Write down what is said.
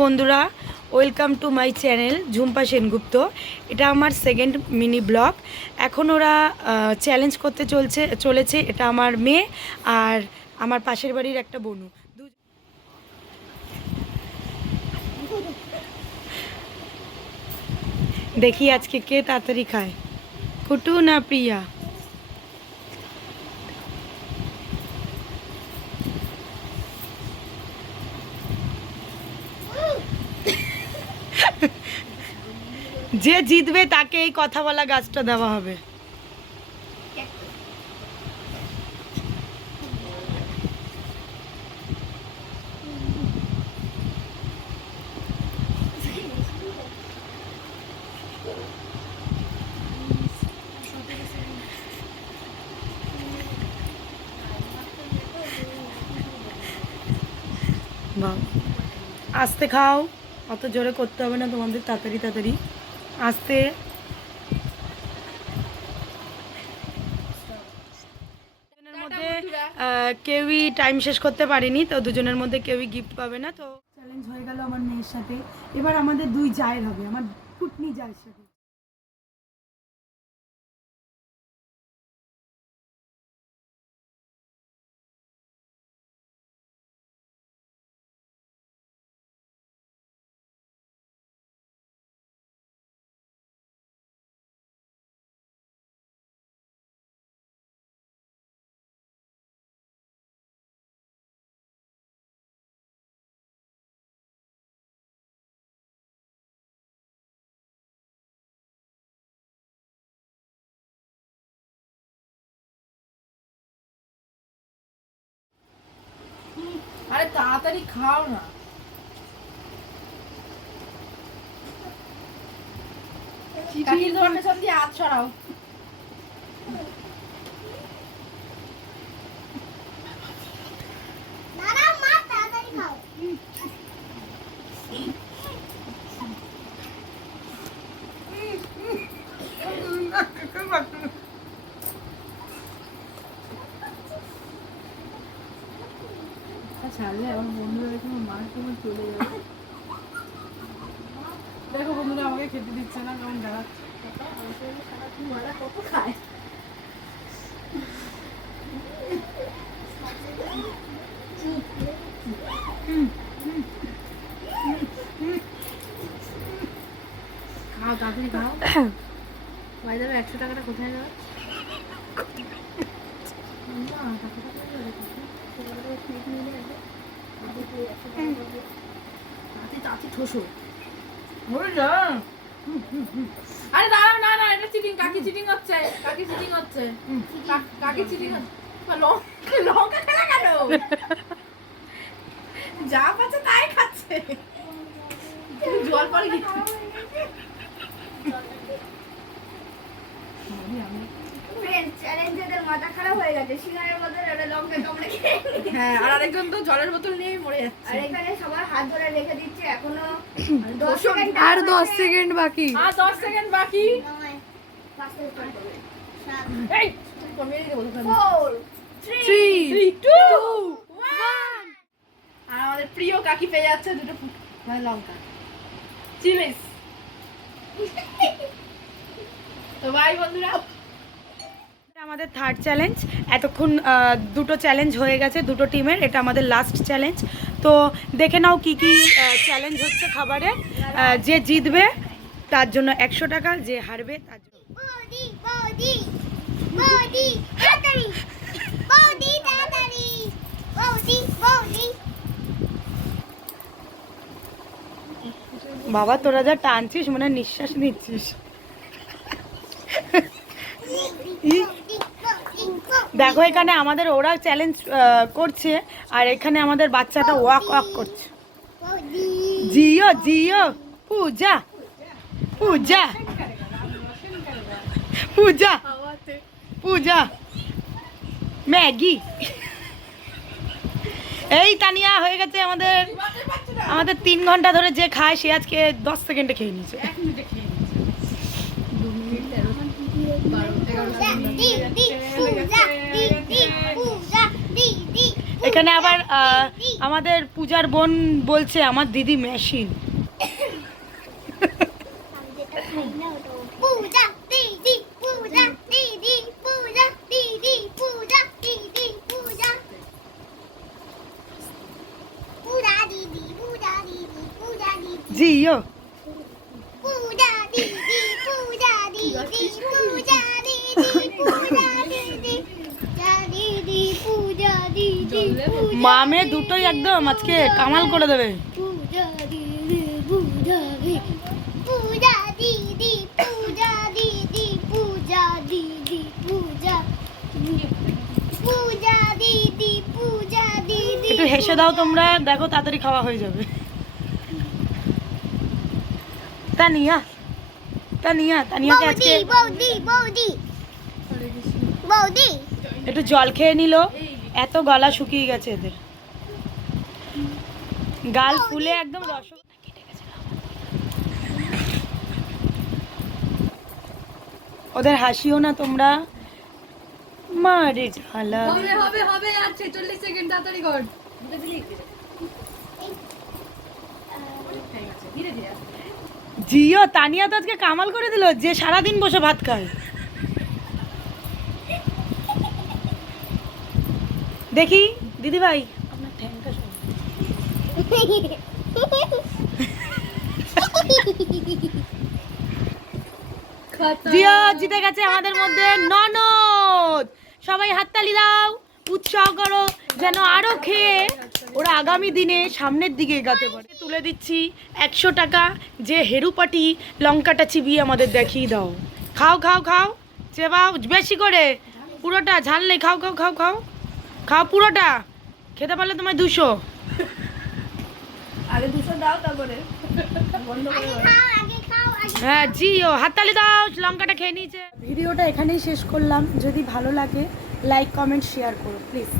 বন্ধুরা welcome to my channel Jhumpa Sengupta. এটা আমার সেকেন্ড মিনি ব্লগ। এখন ওরা চ্যালেঞ্জ করতে চলেছে। এটা আমার মেয়ে আর আমার পাশের বাড়ির একটা বনু। দেখি আজকে কে তাড়াতাড়ি খায়, কুটু না প্রিয়া। যে জিতবে তাকে এই কথা বলা গাছটা দেওয়া হবে। আস্তে খাও, অত জোরে করতে হবে না তোমাদের, তাড়াতাড়ি তাড়াতাড়ি আস্তে। মধ্যে কেউই টাইম শেষ করতে পারেনি, তো দুজনের মধ্যে কেউই গিফট পাবে না। তো চ্যালেঞ্জ হয়ে গেল আমার মেয়ের সাথে। এবার আমাদের দুই জায়ের হবে, আমার কুটনি জায়ের সাথে। আরে তাড়াতাড়ি খাও না। কাকির দোকানটা সব দিয়ে হাত সরাও। ছাড়লে আমার বন্ধুরা এখানে মার কেমন চলে যাবে। দেখো বন্ধুরা আমাকে খেতে দিচ্ছে না, কেমন দাঁড়াচ্ছে। কত খায়। খাও তাড়াতাড়ি খাও। ভাই যাবে 100 টাকাটা কোথায় যাবে? আরে দাঁড়াও, না না, এটা চিটিং। কাকি চিটিং হচ্ছে, কাকি চিটিং হচ্ছে, কাকি চিটিং হচ্ছে। লঙ্কা খেলা কেন? যা পাচ্ছে তাই খাচ্ছে। জল পরে কি হ্যাঁ, আর আরেকজন তো জলের বোতল নিয়েই মরে যাচ্ছে। আর এখানে সবার হাত ধরে রেখে দিচ্ছে, এখনো আর 10 সেকেন্ড বাকি। আর 10 সেকেন্ড বাকি। এই কমিয়ে দিতে বলতে 4 3 2 1। আর আমাদের প্রিয় কাকি পেয়ে যাচ্ছে দুটো লঙ্কা চিলিস। তো বাই বন্ধুরা, আমাদের থার্ড চ্যালেঞ্জ। এতক্ষণ দুটো চ্যালেঞ্জ হয়ে গেছে দুটো টিমের, এটা আমাদের লাস্ট চ্যালেঞ্জ। তো দেখে নাও কি কি চ্যালেঞ্জ হচ্ছে খাবারে। যে জিতবে তার জন্য 100 টাকা, যে হারবে তার জন্য বাবা তোরা যা টানছিস মনে হয় নিঃশ্বাস নিচ্ছিস। দেখো এখানে আমাদের ওরা চ্যালেঞ্জ করছে আর এখানে আমাদের বাচ্চাটা ওয়াক ওয়াক করছে। জিও জিও পূজা পূজা পূজা পূজা ম্যাগি। এই তানিয়া হয়ে গেছে আমাদের 3 ঘন্টা ধরে যে খায় সে আজকে 10 সেকেন্ডে খেয়ে নিয়েছে। এখানে আবার আমাদের পূজার বোন বলছে আমার দিদি মেশিন। পূজা দিদি পূজা দিদি পূজা দিদি পূজা দিদি পূজা পূজা দিদি পূজা দিদি পূজা দিদি জিও পূজা দিদি পূজা দিদি পূজা দিদি পূজা দিদি পূজা দিদি পূজা দিদি মামে দুটোই একদম আজকে কামাল করে দেবে। পূজা দিদি পূজা দিদি পূজা দিদি পূজা দিদি পূজা দিদি পূজা পূজা দিদি পূজা দিদি একটু হেসে দাও তোমরা, দেখো তাড়াতাড়ি খাওয়া হয়ে যাবে। তানিয়া তানিয়াকে আজকে বৌদি বৌদি বৌদি একটু জল খেয়ে নিল, এত গলা শুকিয়ে গেছে এদের, গাল ফুলে একদম রসগোল্লা কেটে গেছে। ওদের হাসিও না তোমরা, মারে ঝালা। হবে হবে হবে আর 46 সেকেন্ড তাড়াতাড়ি কর। ধীরে ধীরে জিও তানিয়া তো আজকে কামাল করে দিল, যে সারাদিন বসে ভাত খায়। দেখি দিদি ভাই আপনার ঠ্যাংটা শোনো। জিও জিতে গেছে আমাদের মধ্যে ননদ। সবাই হাততালি দাও, উৎসাহ করো যেন আরো খেয়ে ওরা আগামী দিনে সামনের দিকে এগাতে পারে। তুলে দিচ্ছি 100 টাকা, যে হেরুপাটি লঙ্কাটা চিবিয়ে আমাদের দেখিয়ে দাও। খাও খাও খাও, চেবাও বেশি করে, পুরোটা ঝাল নেই, খাও খাও খাও খাও খাও পুরোটা, খেতে পারলে তোমায় 200। আগে 200 দাও তারপরে আগে খাও হ্যাঁ জিও হাততালি দাও, লঙ্কাটা খেয়ে নিয়েছে। ভিডিওটা এখানেই শেষ করলাম, যদি ভালো লাগে লাইক কমেন্ট শেয়ার করো প্লিজ।